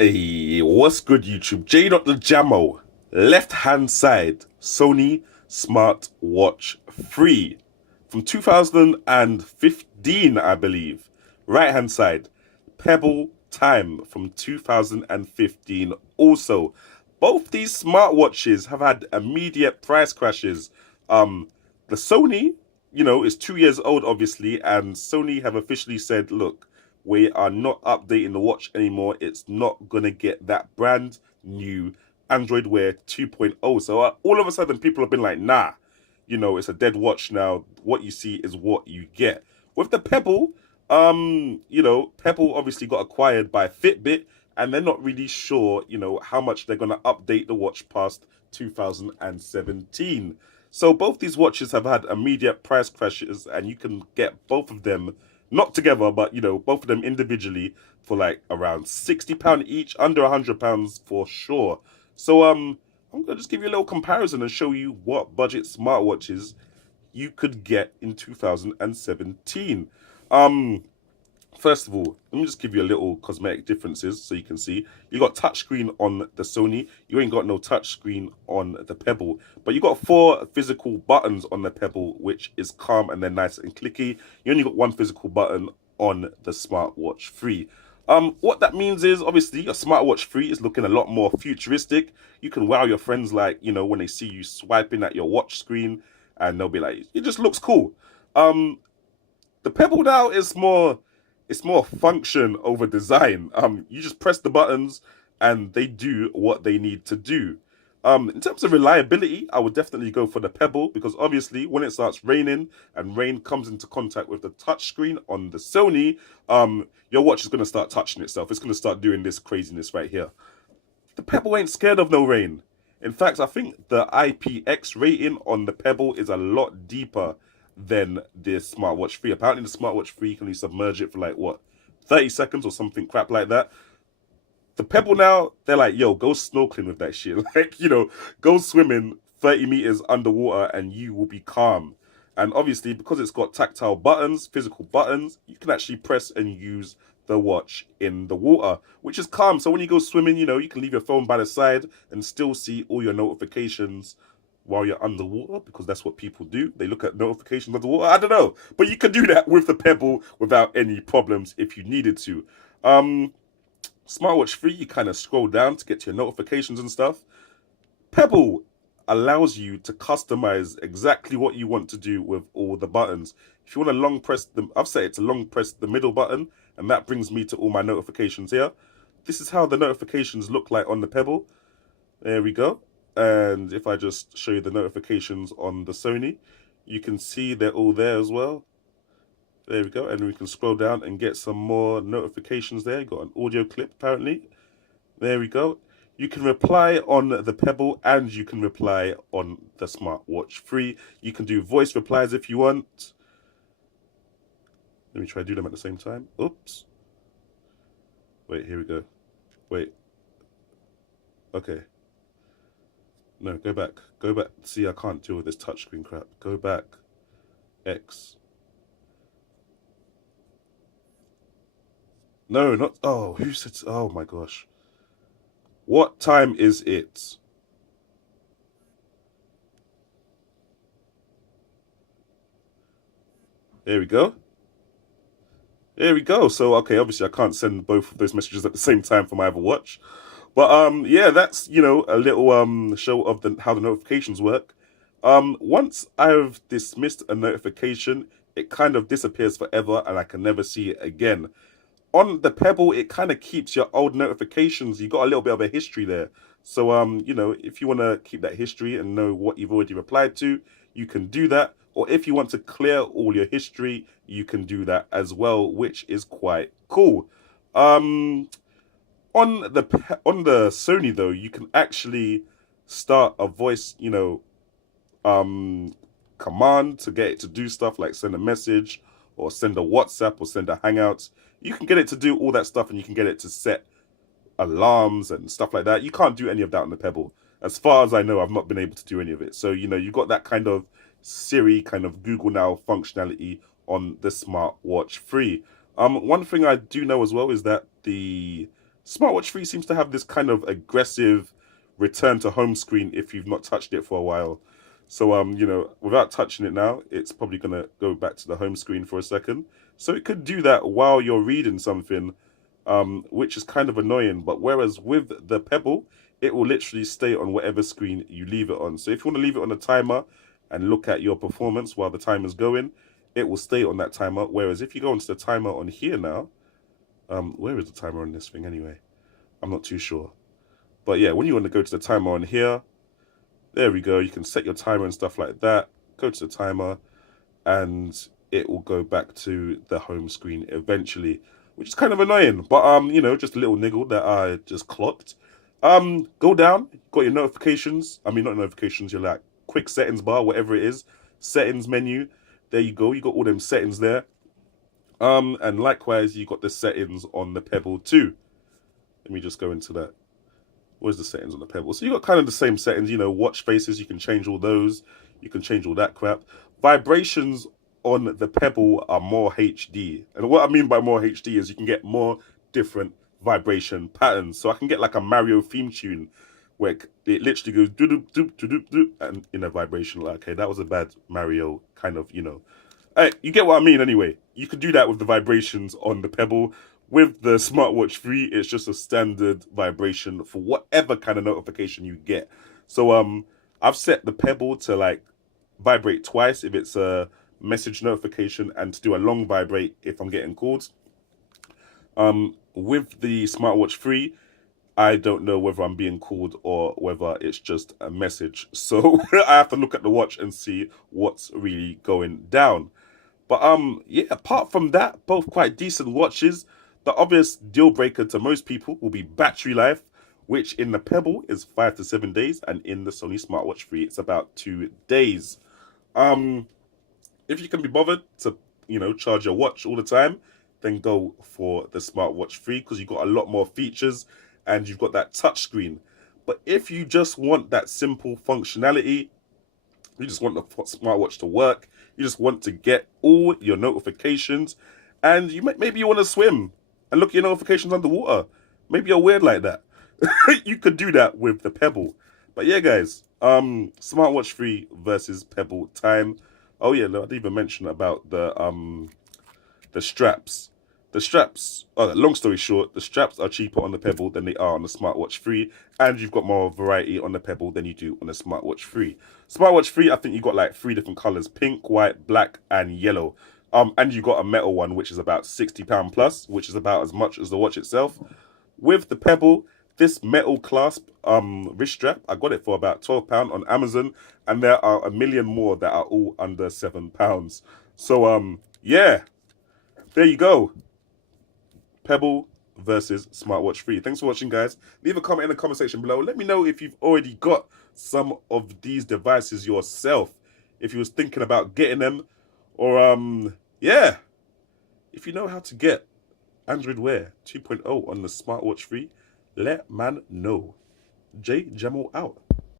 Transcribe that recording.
Hey, what's good, YouTube? J. the Jamo, left hand side, Sony Smartwatch 3 from 2015, I believe. Right hand side, Pebble Time from 2015. Also, both these smartwatches have had immediate price crashes. The Sony, is 2 years old, obviously, and Sony have officially said, look, we are not updating the watch anymore. It's not going to get that brand new Android Wear 2.0. So all of a sudden, people have been like, nah, it's a dead watch now. What you see is what you get. With the Pebble, Pebble obviously got acquired by Fitbit, and they're not really sure, how much they're going to update the watch past 2017. So both these watches have had immediate price crashes, and you can get both of them not together, but both of them individually for like around £60 each, under £100 for sure. So I'm gonna just give you a little comparison and show you what budget smartwatches you could get in 2017. Um, First of all, let me just give you a little cosmetic differences so you can see. You got touchscreen on the Sony. You ain't got no touchscreen on the Pebble. But you got 4 physical buttons on the Pebble, which is calm and then nice and clicky. You only got 1 physical button on the Smartwatch 3. What that means is, obviously, a Smartwatch 3 is looking a lot more futuristic. You can wow your friends, like, when they see you swiping at your watch screen, and they'll be like, it just looks cool. The Pebble now is more, it's more function over design. You just press the buttons and they do what they need to do. In terms of reliability, I would definitely go for the Pebble because obviously when it starts raining and rain comes into contact with the touchscreen on the Sony, your watch is going to start touching itself. It's going to start doing this craziness right here. The Pebble ain't scared of no rain. In fact, I think the IPX rating on the Pebble is a lot deeper than the Smartwatch 3. Apparently, the Smartwatch 3 can only submerge it for like, what, 30 seconds or something crap like that. The Pebble now, they're like, yo, go snorkeling with that shit. Like, go swimming 30 meters underwater and you will be calm. And obviously, because it's got tactile buttons, physical buttons, you can actually press and use the watch in the water, which is calm. So when you go swimming, you can leave your phone by the side and still see all your notifications while you're underwater, because that's what people do. They look at notifications underwater. I don't know. But you can do that with the Pebble without any problems if you needed to. Smartwatch 3, you kind of scroll down to get to your notifications and stuff. Pebble allows you to customize exactly what you want to do with all the buttons. If you want to long press them, I've set it to long press the middle button, and that brings me to all my notifications here. This is how the notifications look like on the Pebble. There we go. And if I just show you the notifications on the Sony, you can see they're all there as well. There we go. And we can scroll down and get some more notifications there. Got an audio clip apparently. There we go. You can reply on the Pebble and you can reply on the Smartwatch 3. You can do voice replies if you want. Let me try to do them at the same time. Oops. Wait, here we go. Wait. Okay. No, go back. Go back. See, I can't deal with this touchscreen crap. Go back. X. No, not... Oh, who said... Oh, my gosh. What time is it? There we go. There we go. So, okay, obviously I can't send both of those messages at the same time for my other watch. But yeah, that's a little show of how the notifications work. Once I've dismissed a notification, it kind of disappears forever and I can never see it again. On the Pebble, it kind of keeps your old notifications. You got a little bit of a history there. So if you want to keep that history and know what you've already replied to, you can do that. Or if you want to clear all your history, you can do that as well, which is quite cool. Um, on the Sony though, you can actually start a voice, command to get it to do stuff like send a message or send a WhatsApp or send a Hangout. You can get it to do all that stuff, and you can get it to set alarms and stuff like that. You can't do any of that on the Pebble. As far as I know, I've not been able to do any of it. So, you've got that kind of Siri, kind of Google Now functionality on the Smartwatch 3. One thing I do know as well is that the Smartwatch 3 seems to have this kind of aggressive return to home screen if you've not touched it for a while. So, you know, without touching it now, it's probably going to go back to the home screen for a second. So it could do that while you're reading something, which is kind of annoying. But whereas with the Pebble, it will literally stay on whatever screen you leave it on. So if you want to leave it on a timer and look at your performance while the timer's going, it will stay on that timer. Whereas if you go into the timer on here now, where is the timer on this thing anyway? I'm not too sure. But yeah, when you want to go to the timer on here, there we go. You can set your timer and stuff like that. Go to the timer and it will go back to the home screen eventually, which is kind of annoying. But, you know, just a little niggle that I just clocked. Go down, got your notifications. I mean, not notifications, your like quick settings bar, whatever it is. Settings menu. There you go. You got all them settings there. And likewise, you got the settings on the Pebble too. Let me just go into that. Where's the settings on the Pebble? So you got kind of the same settings, you know, watch faces, you can change all those. You can change all that crap. Vibrations on the Pebble are more HD. And what I mean by more HD is you can get more different vibration patterns. So I can get like a Mario theme tune where it literally goes do do do do and in a vibration. Like, okay, that was a bad Mario kind of, you know. You get what I mean anyway. You could do that with the vibrations on the Pebble. With the Smartwatch 3, it's just a standard vibration for whatever kind of notification you get. So I've set the Pebble to like vibrate twice if it's a message notification and to do a long vibrate if I'm getting calls. With the Smartwatch 3, I don't know whether I'm being called or whether it's just a message. So I have to look at the watch and see what's really going down. But yeah, apart from that, both quite decent watches. The obvious deal breaker to most people will be battery life, which in the Pebble is 5 to 7 days, and in the Sony Smartwatch 3 it's about 2 days. If you can be bothered to, you know, charge your watch all the time, then go for the Smartwatch 3 because you've got a lot more features and you've got that touch screen. But if you just want that simple functionality, you just want the smartwatch to work, you just want to get all your notifications, and maybe you want to swim and look at your notifications underwater. Maybe you're weird like that. You could do that with the Pebble. But yeah, guys, Smartwatch 3 versus Pebble time. Oh yeah, no, I didn't even mention about the straps. The straps, long story short, the straps are cheaper on the Pebble than they are on the Smartwatch 3, and you've got more variety on the Pebble than you do on the Smartwatch 3. Smartwatch 3, I think you got like 3 different colors: pink, white, black, and yellow. And you got a metal one, which is about £60 plus, which is about as much as the watch itself. With the Pebble, this metal clasp wrist strap, I got it for about £12 on Amazon, and there are a million more that are all under £7. So yeah, there you go. Pebble versus Smartwatch 3. Thanks for watching, guys. Leave a comment in the comment section below. Let me know if you've already got some of these devices yourself. If you was thinking about getting them. Or, yeah. If you know how to get Android Wear 2.0 on the Smartwatch 3, let man know. Jamo out.